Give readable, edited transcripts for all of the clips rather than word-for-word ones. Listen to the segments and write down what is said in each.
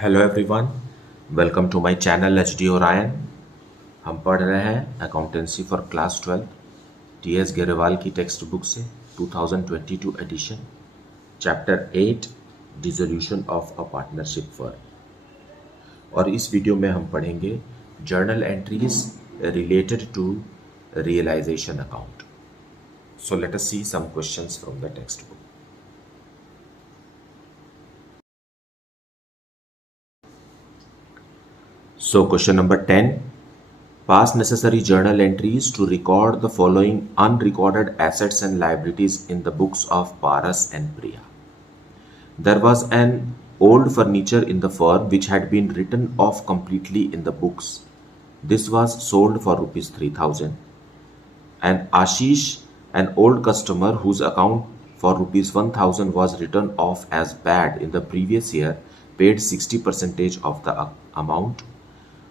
Hello everyone, welcome to my channel H D Orion. हम पढ़ रहे हैं accountancy for class 12 T S Grewal की टेक्स्ट बुक से 2022 edition, chapter 8 dissolution of a partnership firm. और इस वीडियो में हम पढ़ेंगे journal entries related to realisation account. So let us see some questions from the text book. So question number 10, pass necessary journal entries to record the following unrecorded assets and liabilities in the books of Paras and Priya. There was an old furniture in the firm which had been written off completely in the books. This was sold for rupees 3000. And Ashish, an old customer whose account for rupees 1000 was written off as bad in the previous year, paid 60% of the amount.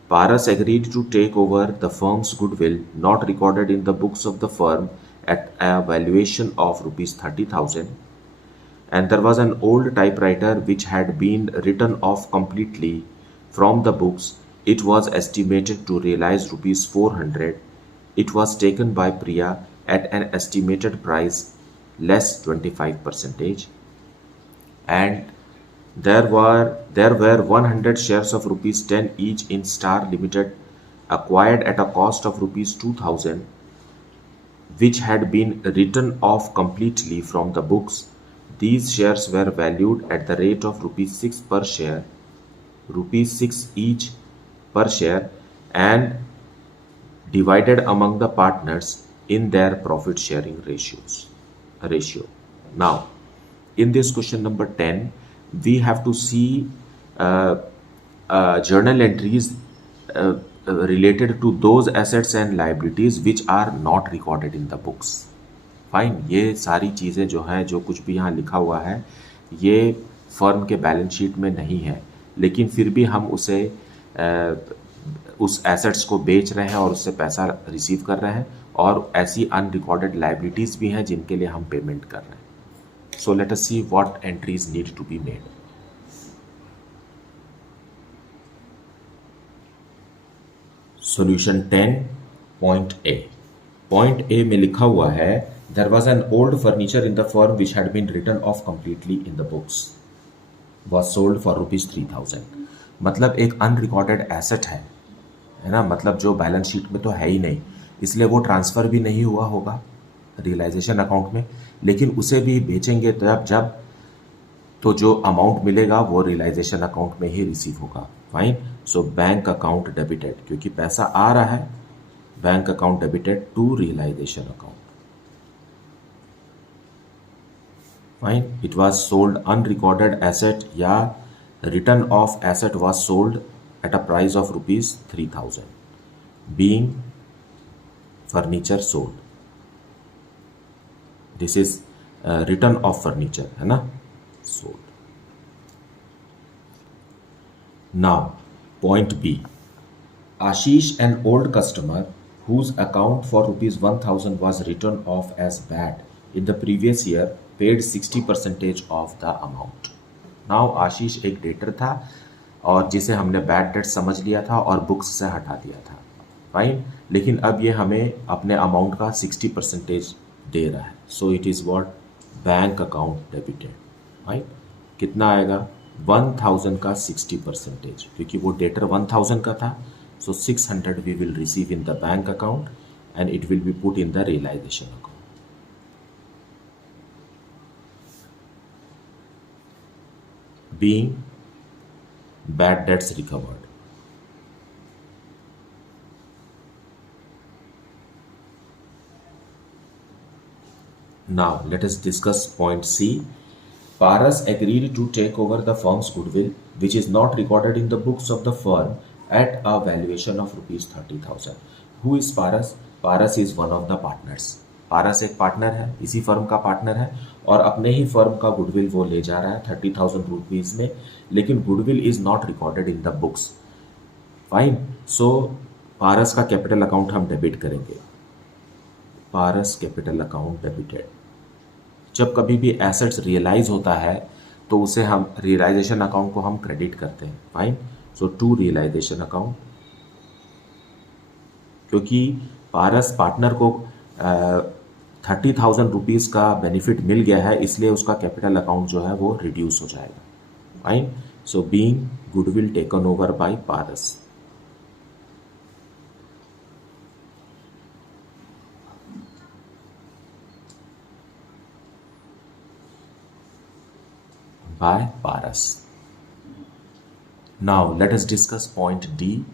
Paras agreed to take over the firm's goodwill not recorded in the books of the firm at a valuation of rupees 30,000. And there was an old typewriter which had been written off completely from the books. It was estimated to realize rupees 400. It was taken by Priya at an estimated price less 25%. And there were 100 shares of rupees 10 each in Star Limited acquired at a cost of rupees 2000, which had been written off completely from the books. These shares were valued at the rate of rupees 6 per share, rupees 6 each per share, and divided among the partners in their profit sharing ratio. Now, in this question number 10, we have to see journal entries related to those assets and liabilities which are not recorded in the books. Fine, ये सारी चीज़ें जो हैं, जो कुछ भी यहाँ लिखा हुआ है, ये फर्म के बैलेंस शीट में नहीं है, लेकिन फिर भी हम उसे उस एसेट्स को बेच रहे हैं और उससे पैसा रिसीव कर रहे हैं, और ऐसी अनरिकॉर्डेड लाइबिलिटीज़ भी हैं जिनके लिए हम पेमेंट कर रहे हैं. So let us see what entries need to be made. Solution 10, point A. Point A में लिखा हुआ है, there was an old furniture in the firm which had been written off completely in the books, was sold for rupees 3000. मतलब एक unrecorded asset है ना, मतलब जो बैलेंस शीट में तो है ही नहीं, इसलिए वो ट्रांसफ़र भी नहीं हुआ होगा रियलाइजेशन अकाउंट में, लेकिन उसे भी बेचेंगे जब तो जो अमाउंट मिलेगा वो रियलाइजेशन अकाउंट में ही रिसीव होगा. Fine. So bank account debited, क्योंकि पैसा आ रहा है, bank account debited to realisation account. Fine. It was sold unrecorded asset या return of asset was sold at a price of rupees 3000, being furniture sold. This is return of furniture, है ना, sold. Now point B, Ashish an old customer whose account for rupees 1000 was written off as bad in the previous year paid 60% of the amount. Now आशीष एक debtor था और जिसे हमने bad debt समझ लिया था और बुक्स से हटा दिया था. फाइन. लेकिन अब ये हमें अपने अमाउंट का 60% दे रहा है. So it is what, bank account debited. Fine. कितना आएगा, 1000 का 60%, क्योंकि वो डेटर 1000 का था. So 600 we will receive in the bank account and it will be put in the realisation account. Being bad debts recovered. Now let us discuss point C. Paras agreed to take over the firm's goodwill, which is not recorded in the books of the firm, at a valuation of rupees 30,000. Who is Paras? Paras is one of the partners. पारस एक partner है, इसी firm का partner है, और अपने ही firm का goodwill वो ले जा रहा है 30,000 रुपीज़ में, लेकिन goodwill is not recorded in the books. Fine. So Paras का कैपिटल अकाउंट हम डेबिट करेंगे. Paras capital account debited. जब कभी भी एसेट्स रियलाइज होता है तो उसे हम रियलाइजेशन अकाउंट को हम क्रेडिट करते हैं। Fine, so to realisation account, क्योंकि पारस पार्टनर को 30,000 रुपीज़ का बेनिफिट मिल गया है, इसलिए उसका कैपिटल अकाउंट जो है वो रिड्यूस हो जाएगा। Fine, so being goodwill taken over by Paras. By Paras. Now let us discuss point D.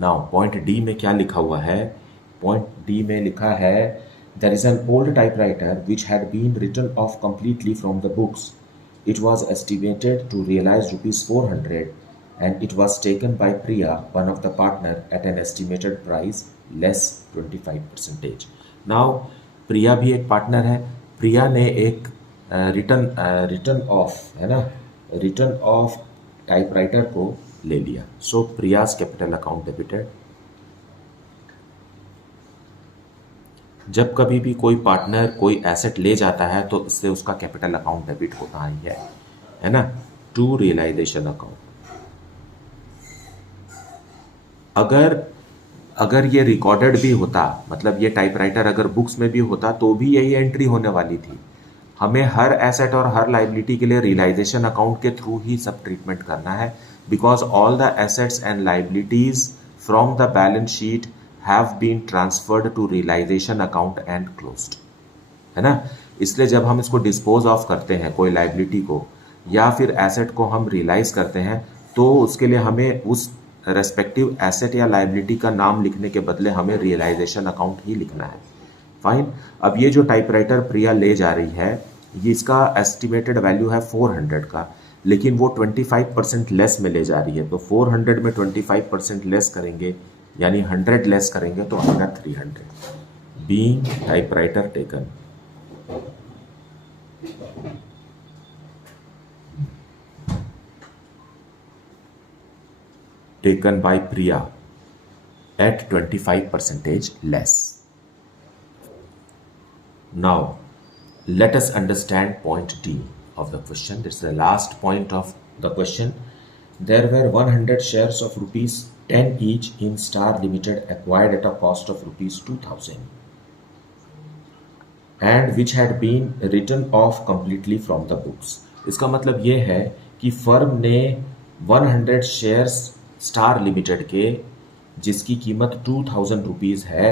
Now point D में क्या लिखा हुआ है? पॉइंट डी में लिखा है there is an old typewriter which had been written off completely from the books. It was estimated to realize rupees 400 and it was taken by Priya, one of the partner, at an estimated price less 25%. Now प्रिया भी एक partner है। प्रिया ने एक return of है ना, return of typewriter को ले लिया। सो प्रियाज कैपिटल अकाउंट डेबिटेड। जब कभी भी कोई पार्टनर कोई एसेट ले जाता है तो इससे उसका कैपिटल अकाउंट डेबिट होता ही है ना, टू रियलाइजेशन अकाउंट। अगर ये रिकॉर्डेड भी होता, मतलब ये टाइपराइटर अगर बुक्स में भी होता तो भी यही एंट्री होने वाली थी। हमें हर एसेट और हर लाइबिलिटी के लिए रियलाइजेशन अकाउंट के थ्रू ही सब ट्रीटमेंट करना है, because all the assets and liabilities from the balance sheet have been transferred to realisation account and closed, है ना। इसलिए जब हम इसको डिस्पोज ऑफ करते हैं कोई लाइबिलिटी को या फिर एसेट को हम रियलाइज करते हैं, तो उसके लिए हमें उस रेस्पेक्टिव एसेट या लाइबिलिटी का नाम लिखने के बदले हमें रियलाइजेशन अकाउंट ही लिखना है। फाइन, अब ये जो टाइपराइटर प्रिया ले जा रही है, ये इसका एस्टिमेटेड वैल्यू है 400 का, लेकिन वो 25% लेस में ले जा रही है। तो 400 में 25% लेस करेंगे, यानी 100 लेस करेंगे तो आएगा 300। Being typewriter taken by Priya at 25% less. Now let us understand point D of the question. This is the last point of the question. There were 100 shares of rupees 10 each in Star Limited acquired at a cost of rupees 2000 and which had been written off completely from the books. इसका मतलब ये है कि firm ने 100 shares star limited के, जिसकी कीमत 2000 rupees है,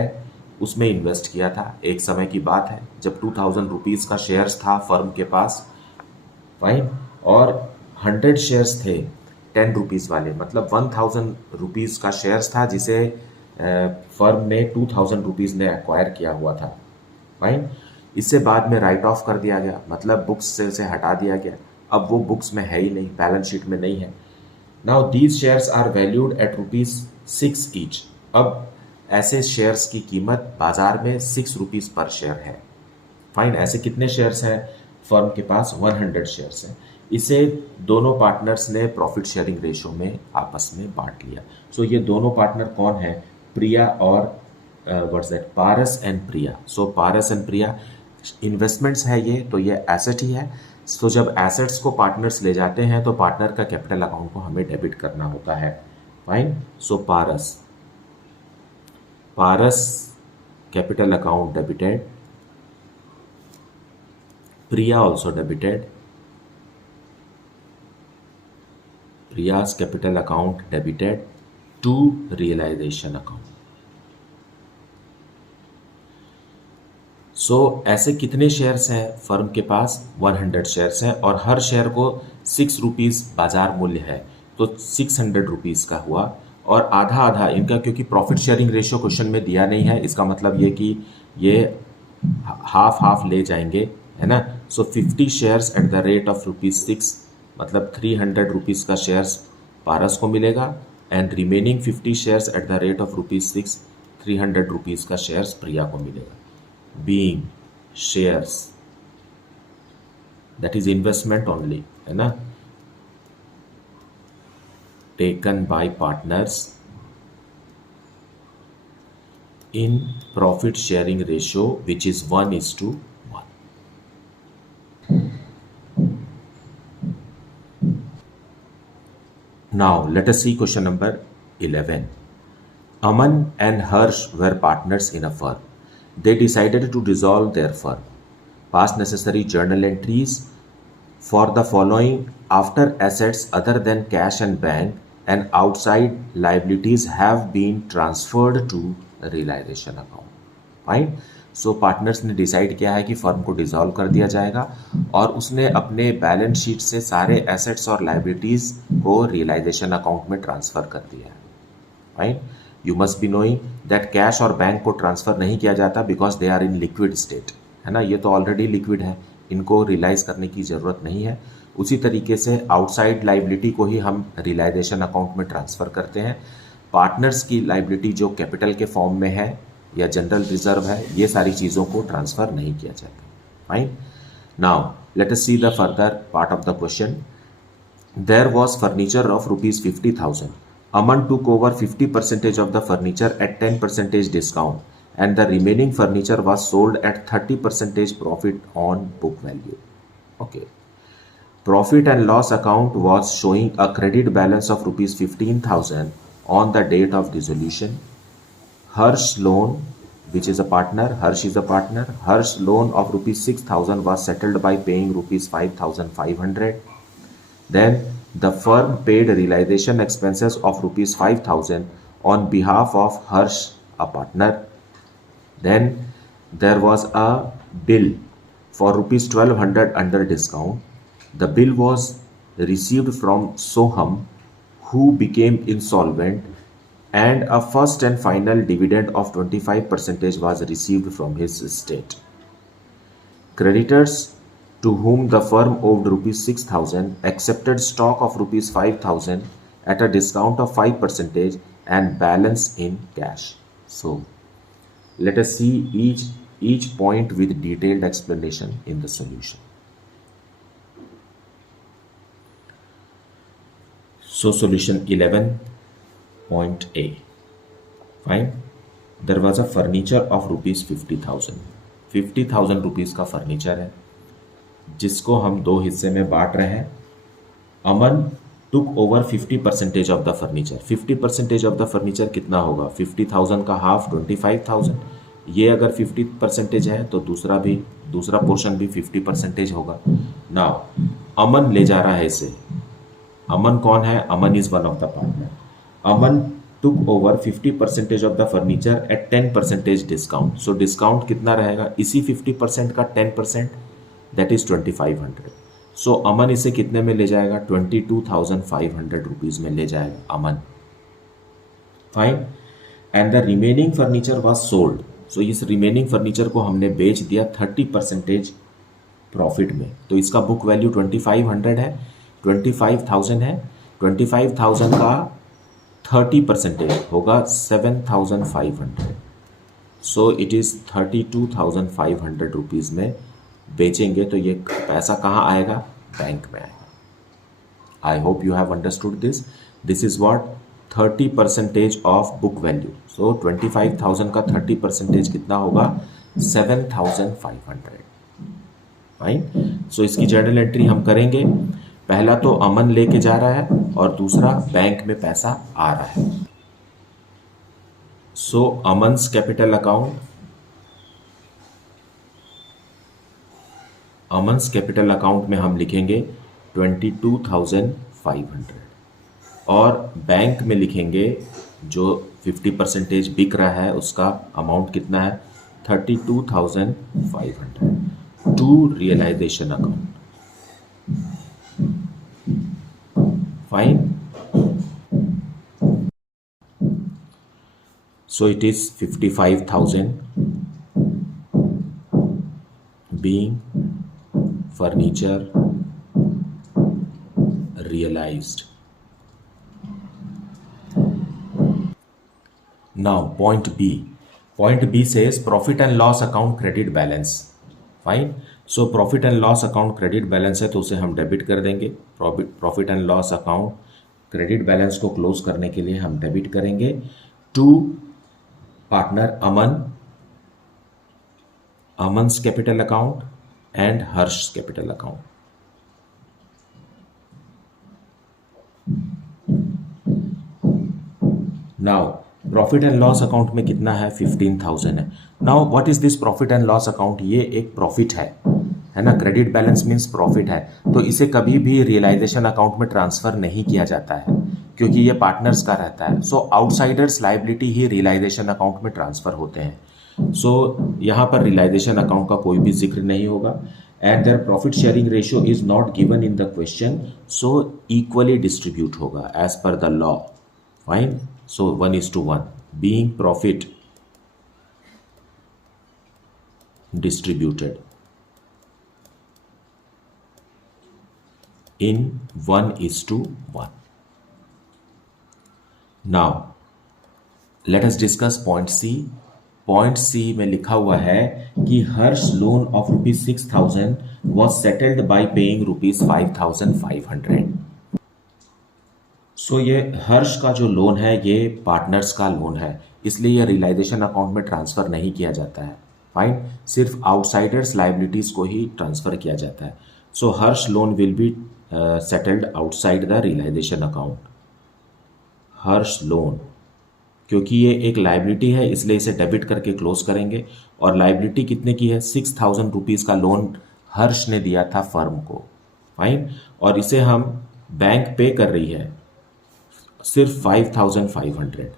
उसमें इन्वेस्ट किया था। एक समय की बात है जब 2000 रुपीज़ का शेयर्स था फर्म के पास। फाइन, और 100 शेयर्स थे 10 रुपीज़ वाले, मतलब 1000 रुपीज़ का शेयर्स था जिसे फर्म ने 2000 रुपीज़ में एक्वायर किया हुआ था। फाइन, इससे बाद में राइट ऑफ कर दिया गया, मतलब बुक्स से उसे हटा दिया गया। अब वो बुक्स में है ही नहीं, बैलेंस शीट में नहीं है। Now these shares are valued at rupees 6 each. अब ऐसे शेयर्स की कीमत बाजार में 6 रुपीज़ पर शेयर है। फाइन, ऐसे कितने शेयर्स हैं फर्म के पास? 100 शेयर्स हैं। इसे दोनों पार्टनर्स ने प्रॉफिट शेयरिंग रेशो में आपस में बांट लिया। सो ये दोनों पार्टनर कौन है? प्रिया और what's that, Paras and Priya. So Paras and Priya investments है ये, तो ये एसेट ही है। सो जब एसेट्स को पार्टनर्स ले जाते हैं तो पार्टनर का कैपिटल अकाउंट को हमें डेबिट करना होता है। Fine, so Paras capital account debited, Priya also debited, Priya's capital account debited to realisation account. So ऐसे कितने शेयर्स हैं फर्म के पास? 100 शेयर्स हैं और हर शेयर को 6 रुपीज़ बाजार मूल्य है, तो 600 रुपीज़ का हुआ। और आधा आधा इनका, क्योंकि प्रॉफिट शेयरिंग रेशियो क्वेश्चन में दिया नहीं है, इसका मतलब ये कि ये हाफ हाफ ले जाएंगे, है ना। सो 50 shares at the rate of ₹6, मतलब 300 रुपीज़ का शेयर्स पारस को मिलेगा and remaining 50 shares at the rate of ₹6, 300 rupees का शेयर्स प्रिया को मिलेगा। Being shares, that is investment only, है ना, taken by partners in profit sharing ratio which is 1:1। Now let us see question number 11. Aman and Harsh were partners in a firm. They decided to dissolve their firm. Pass necessary journal entries for the following after assets other than cash and bank and outside liabilities have been transferred to realization account. Fine. So partners ने decide किया है कि firm को dissolve कर दिया जाएगा और उसने अपने बैलेंस शीट से सारे एसेट्स और लाइबिलिटीज को रियलाइजेशन अकाउंट में ट्रांसफर कर दिया है. Fine. You must be knowing that cash और बैंक को ट्रांसफर नहीं किया जाता because they are in liquid state, है ना. ये तो ऑलरेडी लिक्विड है, इनको रियलाइज करने की ज़रूरत नहीं है. उसी तरीके से आउटसाइड लाइबिलिटी को ही हम रियलाइजेशन अकाउंट में ट्रांसफ़र करते हैं. पार्टनर्स की लाइबिलिटी जो कैपिटल के फॉर्म में है या जनरल रिजर्व है, ये सारी चीज़ों को ट्रांसफ़र नहीं किया जाता. Fine. Now let us see the further part of the question. There was furniture of ₹50,000. Aman took over 50% of the furniture at 10% discount and the remaining furniture was sold at 30% profit on book value. Okay. Profit and loss account was showing a credit balance of ₹15,000 on the date of dissolution. Harsh loan, which is a partner, Harsh is a partner. Harsh loan of ₹6,000 was settled by paying ₹5,500. Then the firm paid realization expenses of ₹5,000 on behalf of Harsh, a partner. Then there was a bill for ₹1,200 under discount. The bill was received from Soham, who became insolvent, and a first and final dividend of 25% was received from his estate. Creditors to whom the firm owed ₹6,000 accepted stock of ₹5,000 at a discount of 5% and balance in cash. So let us see each point with detailed explanation in the solution. So solution 11.A. Fine. There was a furniture of ₹50,000. 50,000 rupees का furniture है जिसको हम दो हिस्से में बांट रहे हैं. Aman took over 50% of the furniture. 50% of the furniture कितना होगा? 50,000 का हाफ 25,000. ये अगर 50% है तो दूसरा पोर्शन भी 50% होगा. नाउ अमन ले जा रहा है इसे. अमन कौन है? Aman is one of the partner. Aman took over 50% of the furniture at 10% discount. So discount कितना रहेगा? इसी 50% का 10%, दैट इज 2500. सो अमन इसे कितने में ले जाएगा? 22,500 रुपीज़ में ले जाएगा Aman. Fine. And the remaining furniture was sold. So इस रिमेनिंग फर्नीचर को हमने बेच दिया 30% प्रॉफिट में. तो इसका बुक वैल्यू 2500 है, 25,000 है. 25,000 का 30% होगा 7,500. सो इट इज़ 32,500 रुपीज़ में बेचेंगे. तो ये पैसा कहाँ आएगा? बैंक में आएगा. I hope you have understood this. This is what 30% of book value. So 25,000 का 30% कितना होगा? 7,500. फाइन. सो इसकी जर्नल एंट्री हम करेंगे. पहला तो अमन लेके जा रहा है और दूसरा बैंक में पैसा आ रहा है. सो अमन्स कैपिटल अकाउंट, अमन्स कैपिटल अकाउंट में हम लिखेंगे 22,500 और बैंक में लिखेंगे जो 50% बिक रहा है उसका अमाउंट कितना है? 32,500 to realisation account. Fine. So it is 55,000 being furniture realized. Now point B. Point B says profit and loss account credit balance. Fine. So profit and loss account credit balance है तो उसे हम debit कर देंगे. Profit and loss account credit balance को close करने के लिए हम डेबिट करेंगे to partner Aman, Aman's capital account and Harsh capital account. Now profit and loss account में कितना है, 15,000 है। Now what is this profit and loss account, ये एक प्रॉफिट है ना, क्रेडिट बैलेंस मीन्स प्रॉफिट है, तो इसे कभी भी रियलाइजेशन अकाउंट में ट्रांसफर नहीं किया जाता है क्योंकि ये पार्टनर्स का रहता है। सो आउटसाइडर्स लायबिलिटी ही रियलाइजेशन अकाउंट में ट्रांसफर होते हैं। सो यहाँ पर रियलाइजेशन अकाउंट का कोई भी जिक्र नहीं होगा। And there profit sharing ratio is not given in the question, so equally distribute होगा as per the law. Fine, so 1:1 being profit distributed in 1:1. Now let us discuss point C. Point C में लिखा हुआ है कि Harsh loan of ₹6,000 was settled by paying ₹5,500। So ये हर्ष का जो loan है ये पार्टनर्स का लोन है, इसलिए ये रियलाइजेशन अकाउंट में ट्रांसफर नहीं किया जाता है। फाइन, सिर्फ आउटसाइडर्स लायबिलिटीज को ही ट्रांसफर किया जाता है। So Harsh loan will be settled outside the realisation account. Harsh loan, क्योंकि ये एक लायबिलिटी है इसलिए इसे डेबिट करके क्लोज करेंगे। और लायबिलिटी कितने की है, ₹6,000 का लोन हर्ष ने दिया था फर्म को। फाइन, और इसे हम बैंक पे कर रही है सिर्फ 5,500।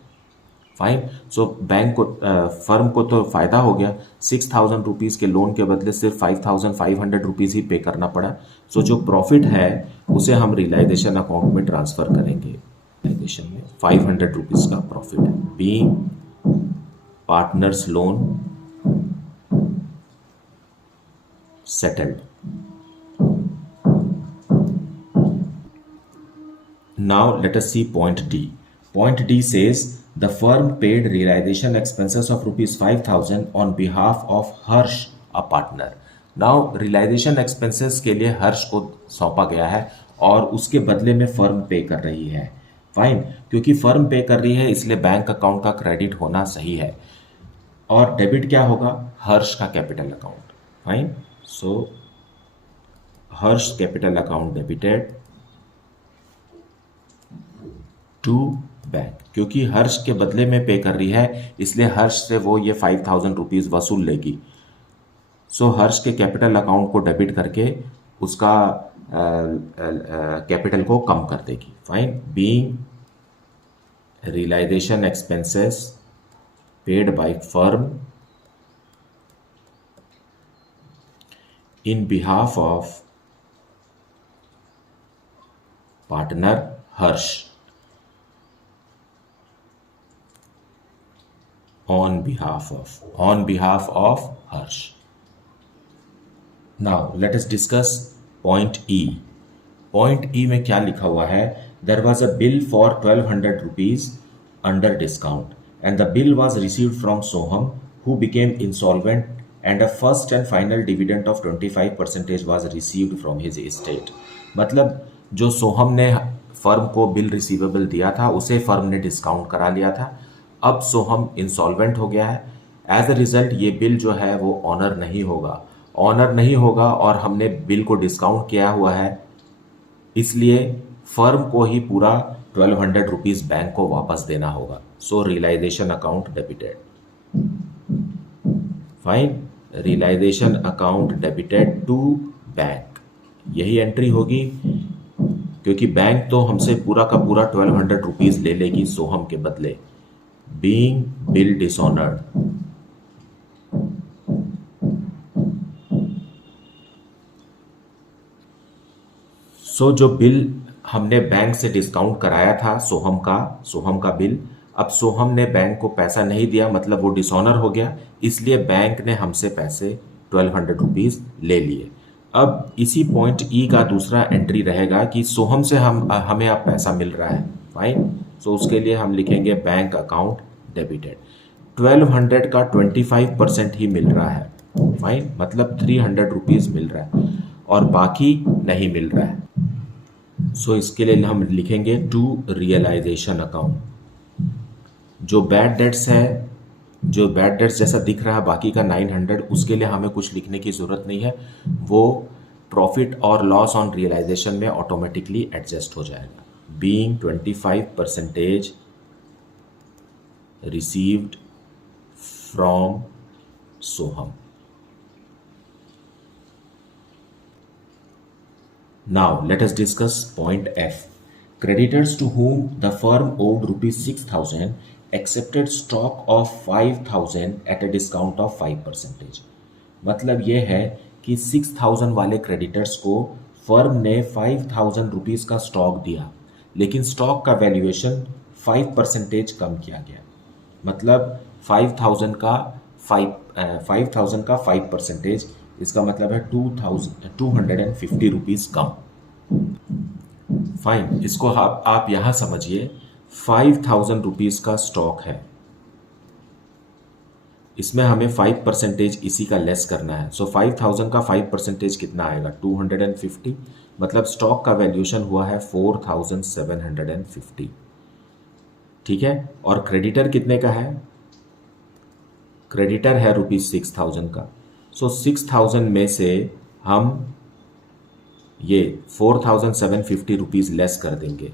फाइन, सो बैंक को फर्म को तो फायदा हो गया, ₹6,000 के लोन के बदले सिर्फ ₹5,500 ही पे करना पड़ा। सो जो प्रॉफिट है उसे हम रियलाइजेशन अकाउंट में ट्रांसफर करेंगे। रियलाइजेशन में ₹500 का प्रॉफिट है, being partners loan settled. Now let us see point D. Point D says the firm paid realization expenses of ₹5,000 on behalf of Harsh, a partner. Now realization expenses के लिए हर्ष को सौंपा गया है और उसके बदले में फर्म पे कर रही है। फाइन, क्योंकि फर्म पे कर रही है इसलिए बैंक अकाउंट का क्रेडिट होना सही है। और डेबिट क्या होगा, हर्ष का capital account. Fine, so Harsh capital account debited to bank, क्योंकि हर्ष के बदले में पे कर रही है इसलिए हर्ष से वो ये ₹5,000 वसूल लेगी। सो हर्ष के कैपिटल अकाउंट को डेबिट करके उसका कैपिटल को कम कर देगी। Fine, being realisation expenses paid by firm in behalf of partner Harsh on behalf of Harsh. Now let us discuss point E. Point E में क्या लिखा हुआ है, there was a bill for ₹1,200 under discount and the bill was received from Soham who became insolvent and a first and final dividend of 25% was received from his estate. मतलब जो सोहम ने firm को bill receivable दिया था उसे firm ने discount करा लिया था। अब सोहम इंसॉल्वेंट हो गया है, एज अ रिजल्ट ये बिल जो है वो ऑनर नहीं होगा और हमने बिल को डिस्काउंट किया हुआ है इसलिए फर्म को ही पूरा ₹1,200 बैंक को वापस देना होगा। So realisation account debited. Fine, realisation account debited to bank, यही एंट्री होगी क्योंकि बैंक तो हमसे पूरा का पूरा ₹1,200 ले लेगी सोहम के बदले। Being bill dishonored, सो जो बिल हमने बैंक से डिस्काउंट कराया था सोहम का बिल, अब सोहम ने बैंक को पैसा नहीं दिया मतलब वो डिसऑनर हो गया, इसलिए बैंक ने हमसे पैसे ₹1,200 ले लिए। अब इसी पॉइंट ई का दूसरा एंट्री रहेगा कि सोहम से हमें अब पैसा मिल रहा है। फाइन, सो उसके लिए हम लिखेंगे बैंक अकाउंट डेबिटेड। 1,200 का 25% ही मिल रहा है। फाइन, मतलब ₹300 मिल रहा है और बाकी नहीं मिल रहा है। सो इसके लिए हम लिखेंगे टू रियलाइजेशन अकाउंट। जो बैड डेट्स जैसा दिख रहा है बाकी का 900, उसके लिए हमें कुछ लिखने की जरूरत नहीं है, वो प्रॉफिट और लॉस ऑन रियलाइजेशन में ऑटोमेटिकली एडजस्ट हो जाएगा। Being 25% received from Soham. Now let us discuss point F. Creditors to whom the firm owed rupees 6,000 accepted stock of 5,000 at a discount of 5%. मतलब ये है कि 6,000 वाले क्रेडिटर्स को फर्म ने 5,000 रुपीज़ का स्टॉक दिया, लेकिन स्टॉक का वैल्यूएशन 5% कम किया गया। मतलब 5,000 का 5%, इसका मतलब है 2,250 रुपीज़ कम। फाइन, इसको आप यहां समझिए, 5,000 रुपीज़ का स्टॉक है, इसमें हमें 5% इसी का लेस करना है। सो 5,000 का 5% कितना आएगा? 250। मतलब स्टॉक का वैल्यूएशन हुआ है 4,750। ठीक है, और क्रेडिटर कितने का है? क्रेडिटर है रुपीज 6,000 का। सो 6,000 में से हम ये 4,750 रुपीज़ लेस कर देंगे।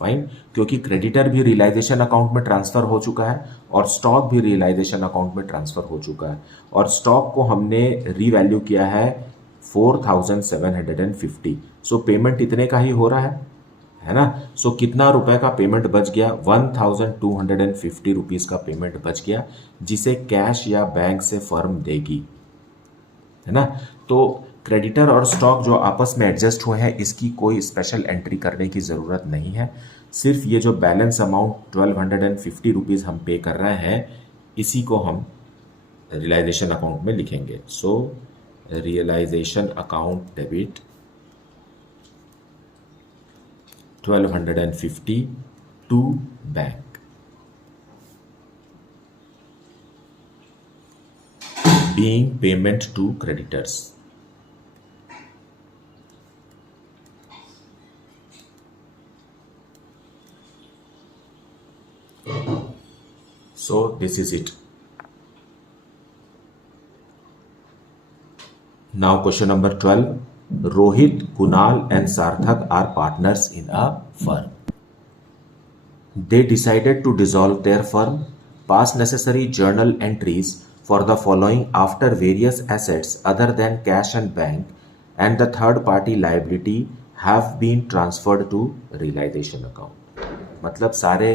फाइन, क्योंकि क्रेडिटर भी रियलाइजेशन अकाउंट में ट्रांसफ़र हो चुका है और स्टॉक भी रियलाइजेशन अकाउंट में ट्रांसफ़र हो चुका है, और स्टॉक को हमने रीवैल्यू किया है 4,750। सो पेमेंट इतने का ही हो रहा है ना। सो कितना रुपए का पेमेंट बच गया? 1,250 रुपीज़ का पेमेंट बच गया, जिसे कैश या बैंक से फर्म देगी, है ना। तो क्रेडिटर और स्टॉक जो आपस में एडजस्ट हुए हैं, इसकी कोई स्पेशल एंट्री करने की ज़रूरत नहीं है। सिर्फ ये जो बैलेंस अमाउंट 1,250 रुपीज़ हम पे कर रहे हैं, इसी को हम रियलाइजेशन अकाउंट में लिखेंगे। So realisation account debit 1,250 to bank. Being payment to creditors. So this is it. Now question number 12. Rohit, Kunal and Sarthak are partners in a firm. They decided to dissolve their firm, pass necessary journal entries for the following after various assets other than cash and bank and the third party liability have been transferred to realization account. मतलब सारे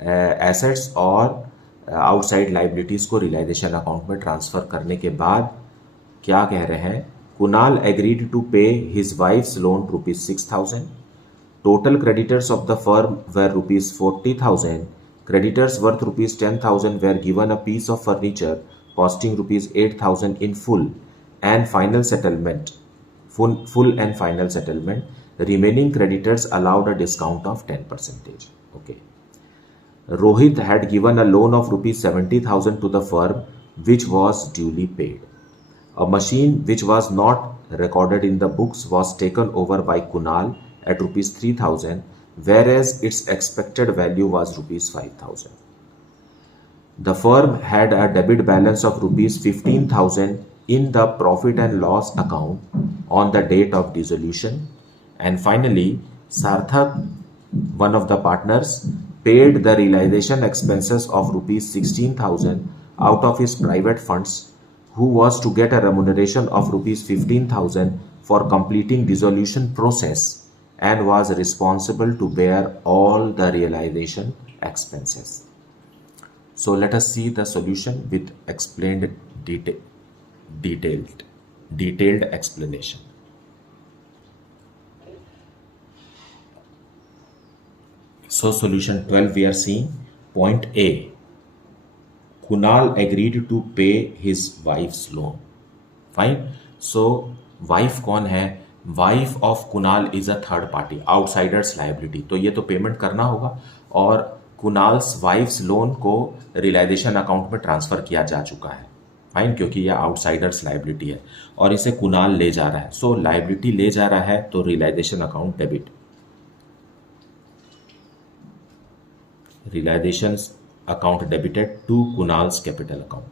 assets और outside liabilities को realisation account में transfer करने के बाद क्या कह रहे हैं? कुणाल एग्रीड टू पे his wives loan rupees 6,000. Total creditors of the firm were rupees 40,000. Creditors worth rupees 10,000 were given a piece of furniture costing rupees 8,000 in full and final settlement. Full and final settlement. The remaining creditors allowed a discount of 10%. Okay. Rohit had given a loan of rupees 70,000 to the firm, which was duly paid. A machine which was not recorded in the books was taken over by Kunal at rupees 3,000, whereas its expected value was rupees 5,000. The firm had a debit balance of rupees 15,000 in the profit and loss account on the date of dissolution. And finally, Sarthak, one of the partners, paid the realization expenses of rupees 16,000 out of his private funds, who was to get a remuneration of rupees 15,000 for completing dissolution process and was responsible to bear all the realization expenses. So let us see the solution with explained detailed explanation. So solution 12 we are seeing point A. Kunal agreed to pay his wife's loan. Fine. So wife कौन है? Wife of Kunal is a third party, outsiders liability. तो ये तो payment करना होगा, और Kunal's wives loan को realisation account में ट्रांसफर किया जा चुका है। फाइन, क्योंकि ये आउटसाइडर्स लाइबिलिटी है और इसे कुणाल ले जा रहा है। सो लाइबिलिटी ले जा रहा है तो realisation account debit. Realisation account debited to Kunal's capital account.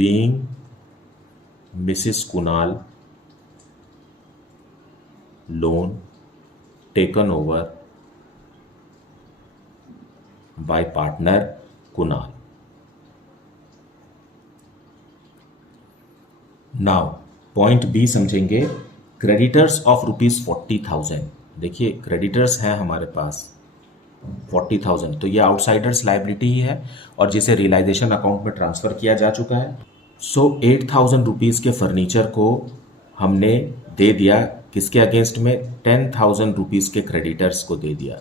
Being Mrs. Kunal loan taken over by partner Kunal. Now point B समझेंगे, क्रेडिटर्स ऑफ ₹40,000। देखिए क्रेडिटर्स हैं हमारे पास 40,000, तो ये आउटसाइडर्स लाइबिलिटी ही है और जिसे रियलाइजेशन अकाउंट में ट्रांसफर किया जा चुका है। सो 8,000 रुपीज़ के फर्नीचर को हमने दे दिया किसके अगेंस्ट में, 10,000 रुपीज़ के क्रेडिटर्स को दे दिया।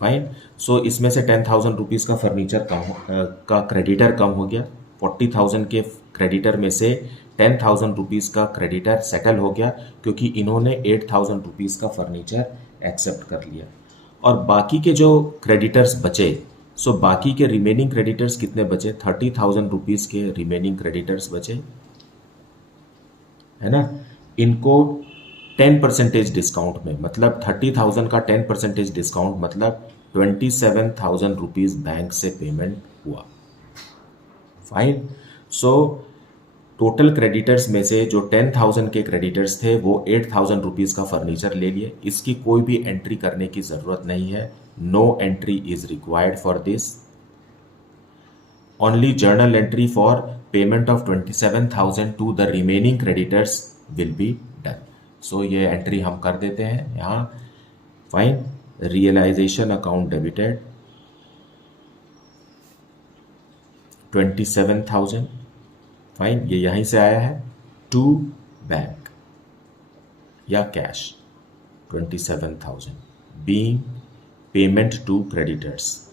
फाइन। सो इसमें से 10,000 रुपीज़ का फर्नीचर का क्रेडिटर कम हो गया, 40,000 के क्रेडिटर में से 10,000 रुपीज़ का क्रेडिटर सेटल हो गया क्योंकि इन्होंने 8,000 रुपीज़ का फर्नीचर एक्सेप्ट कर लिया। और बाकी के जो क्रेडिटर्स बचे, सो बाकी के रिमेनिंग क्रेडिटर्स कितने बचे, 30,000 रुपीज़ के रिमेनिंग क्रेडिटर्स बचे, है ना। इनको 10% डिस्काउंट में, मतलब 30,000 का 10% डिस्काउंट मतलब 27,000 रुपीज़ बैंक से पेमेंट हुआ। फाइन। सो टोटल क्रेडिटर्स में से जो 10,000 के क्रेडिटर्स थे वो 8,000 रुपीज़ का फर्नीचर ले लिए। इसकी कोई भी एंट्री करने की ज़रूरत नहीं है, no entry is required for this. Only journal entry for payment of 27,000 to the remaining creditors will be done. So ये एंट्री हम कर देते हैं यहाँ। Fine. Realisation account debited 27,000। Fine, ये यहीं से आया है, टू बैंक या cash 27,000 being payment to creditors.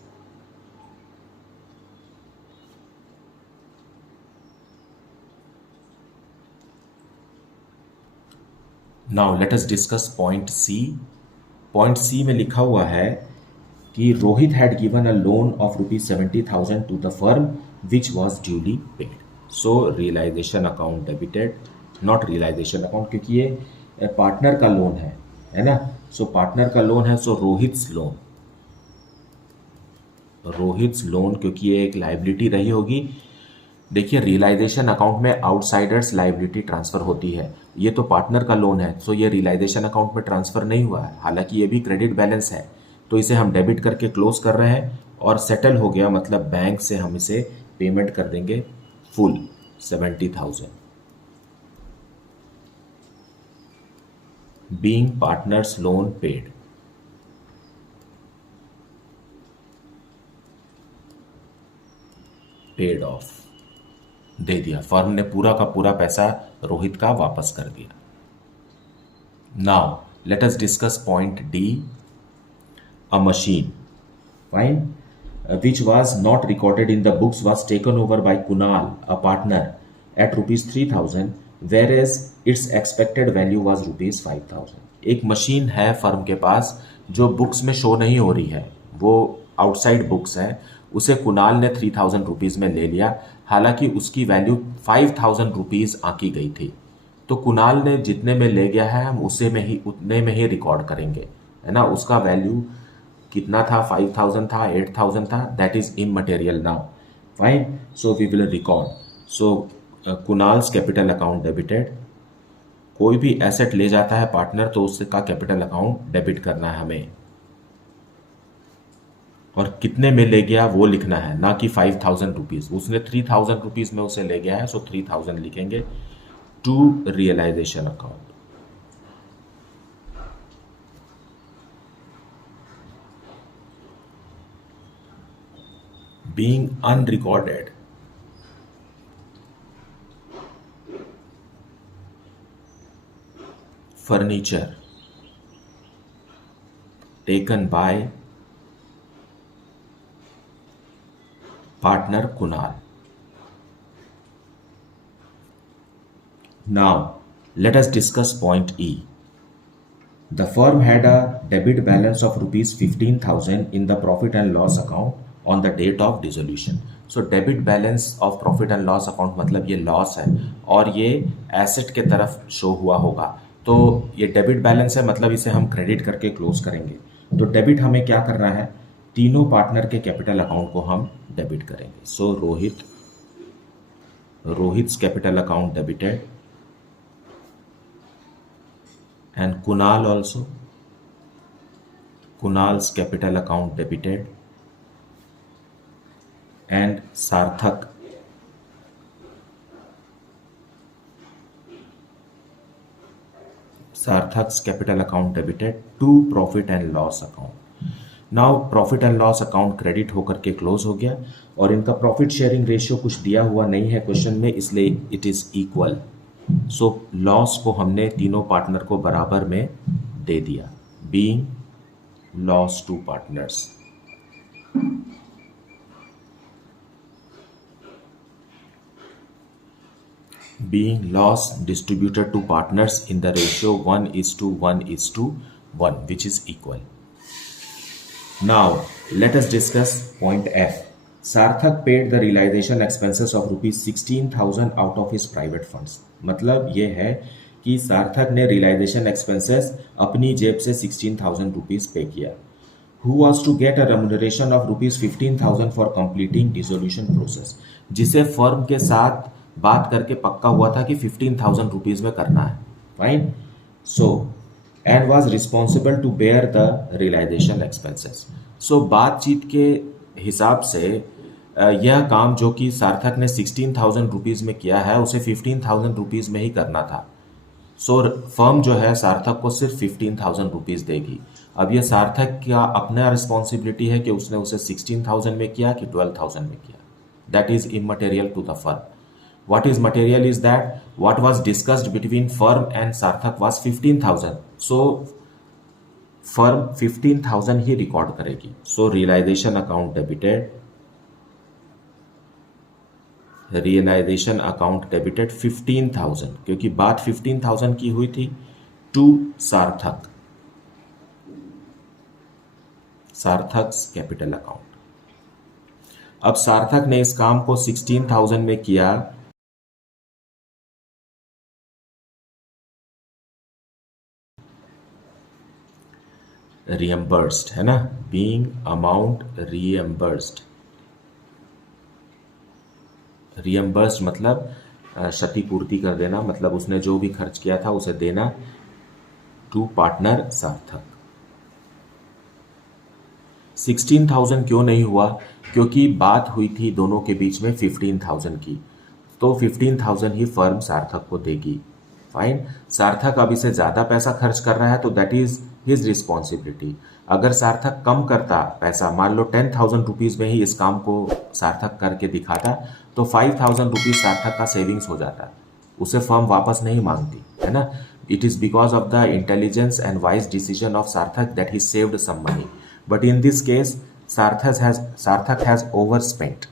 Now let us discuss point C. Point C में लिखा हुआ है कि Rohit had given a loan of ₹70,000 to the firm which was duly paid. So realisation account debited, not realisation account क्योंकि ये partner का loan है ना। सो पार्टनर का लोन है, सो रोहित्स लोन क्योंकि ये एक लाइबिलिटी रही होगी। देखिए रियलाइजेशन अकाउंट में आउटसाइडर्स लाइबिलिटी ट्रांसफर होती है, ये तो पार्टनर का लोन है, सो ये रियलाइजेशन अकाउंट में ट्रांसफर नहीं हुआ है। हालांकि ये भी क्रेडिट बैलेंस है, तो इसे हम डेबिट करके क्लोज कर रहे हैं और सेटल हो गया, मतलब बैंक से हम इसे पेमेंट कर देंगे full 70,000 being partners loan paid off, दे दिया। फर्म ने पूरा का पूरा पैसा रोहित का वापस कर दिया। Now let us discuss point D. A machine, fine, which was not recorded in the books was taken over by Kunal, a partner, at ₹3,000, whereas its expected value was ₹5,000. एक मशीन है फर्म के पास जो books में show नहीं हो रही है, वो आउटसाइड बुक्स है, उसे कुणाल ने 3,000 रुपीज़ में ले लिया, हालांकि उसकी वैल्यू 5,000 रुपीज़ आंकी गई थी। तो कुणाल ने जितने में ले गया है हम उतने में ही रिकॉर्ड करेंगे, है ना। उसका वैल्यू कितना था, 5,000 था, 8,000 था, that is immaterial now. Fine. So we will record. So Kunal's capital account debited, कोई भी एसेट ले जाता है पार्टनर तो उसका कैपिटल अकाउंट डेबिट करना है हमें, और कितने में ले गया वो लिखना है, ना कि 5,000 रुपीज़। उसने 3,000 रुपीज़ में उसे ले गया है, सो 3,000 लिखेंगे to realisation account. being unrecorded furniture taken by partner Kunal. Now let us discuss point E. The firm had a debit balance of ₹15,000 in the profit and loss account on the date of dissolution. So debit balance of profit and loss account मतलब ये loss है और ये asset के तरफ show हुआ होगा, तो ये डेबिट बैलेंस है, मतलब इसे हम क्रेडिट करके क्लोज करेंगे। तो डेबिट हमें क्या करना है, तीनों पार्टनर के कैपिटल अकाउंट को हम डेबिट करेंगे। So Rohit's capital account debited and Kunal also. Kunal's capital account debited, and Sarthak. Sarthak's capital account debited to profit and loss account. Now profit and loss account credit होकर के close हो गया, और इनका profit sharing ratio कुछ दिया हुआ नहीं है क्वेश्चन में, इसलिए it is equal. So loss को हमने तीनों पार्टनर को बराबर में दे दिया, being loss to partners. Being loss distributed to partners in the ratio 1:1:1, which is equal. Now let us discuss point F. Sarthak paid the realization expenses of rupees 16,000 out of his private funds. मतलब ये है कि सार्थक ने realisation expenses अपनी जेब से 16,000 rupees पे किया. Who was to get a remuneration of rupees 15,000 for completing dissolution process. जिसे फर्म के साथ बात करके पक्का हुआ था कि 15,000 रुपीज में करना है. Fine. So and was responsible to bear the realisation expenses. So बातचीत के हिसाब से यह काम जो कि सार्थक ने 16,000 रुपीज में किया है उसे 15,000 रुपीज में ही करना था. सो फर्म जो है सार्थक को सिर्फ 15,000 रुपीज देगी. अब ये सार्थक का अपना रिस्पॉन्सिबिलिटी है कि उसने उसे 16,000 में किया कि 12,000 में किया. That is immaterial to the firm. What is material is that what was discussed between firm and Sarthak was 15,000. So firm 15,000 he record करेगी. So realization account debited. Realization account debited 15,000 क्योंकि बात 15,000 की हुई थी to Sarthak. Sarthak's capital account. अब सार्थक ने इस काम को 16,000 में किया. reimbursed है ना, being amount reimbursed. reimbursed मतलब क्षतिपूर्ति कर देना, मतलब उसने जो भी खर्च किया था उसे देना टू पार्टनर सार्थक. 16,000 क्यों नहीं हुआ? क्योंकि बात हुई थी दोनों के बीच में 15,000 की, तो 15,000 ही फर्म सार्थक को देगी. फाइन. सार्थक अब इसे ज्यादा पैसा खर्च कर रहा है तो दैट इज हिज रिस्पॉन्सिबिलिटी. अगर सार्थक कम करता पैसा, मान लो 10,000 रुपीज में ही इस काम को सार्थक करके दिखाता, तो 5,000 रुपीज सार्थक का सेविंग्स हो जाता, उसे फर्म वापस नहीं मांगती, है ना. It is because of the intelligence and wise decision of Sarthak that he saved some money. But in this case Sarthak has overspent.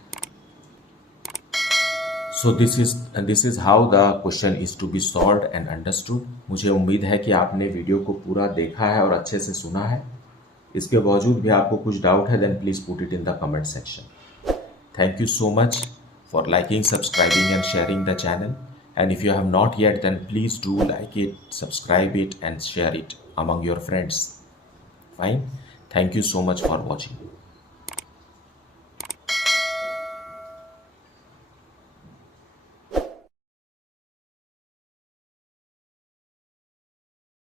So this is how the question is to be solved and understood. मुझे उम्मीद है कि आपने video को पूरा देखा है और अच्छे से सुना है. इसके बावजूद भी आपको कुछ डाउट है, then please put it in the comment section. Thank you so much for liking, subscribing and sharing the channel. And if you have not yet, then please do like it, subscribe it and share it among your friends. Fine. Thank you so much for watching.